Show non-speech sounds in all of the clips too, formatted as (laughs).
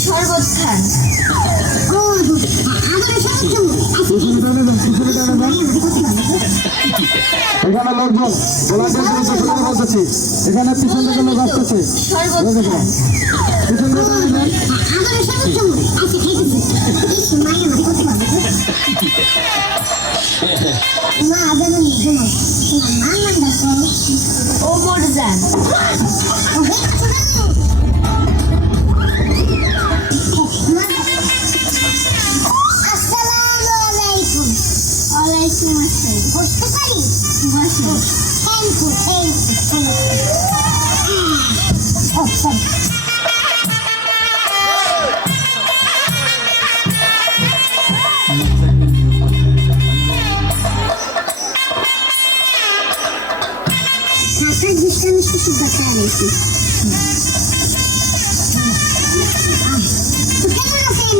শরবত খান এখানে লোকজন গোলাপের এখানে পিছন থেকে লোক আসতেছে পিছন থেকে (laughs) Hey,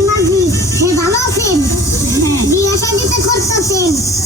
Muggy. Hey, Mama, Finn. Hey. Do you have anything to cook for Finn?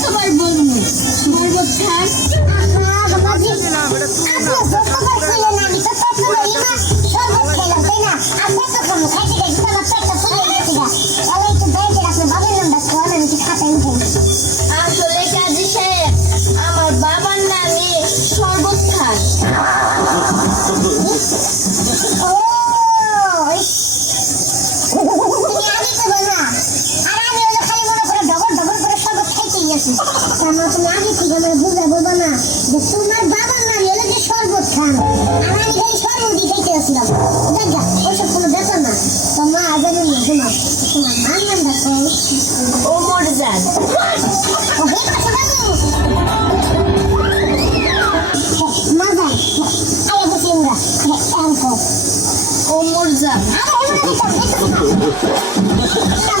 Música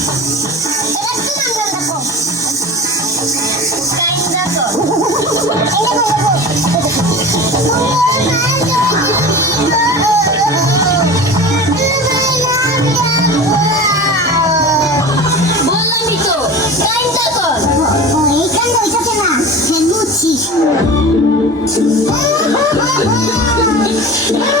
Yeah.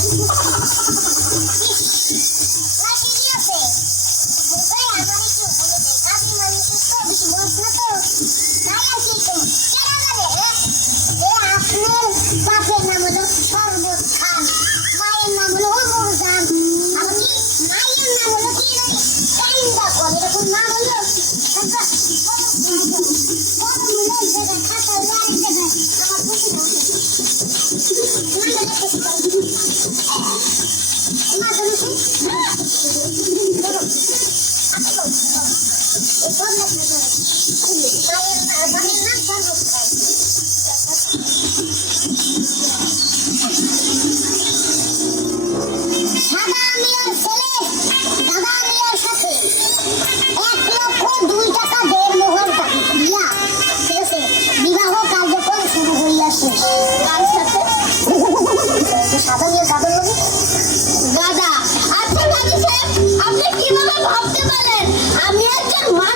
Come on, Mia. কীভাবে ভাবতে পারেন? আমি একজন মা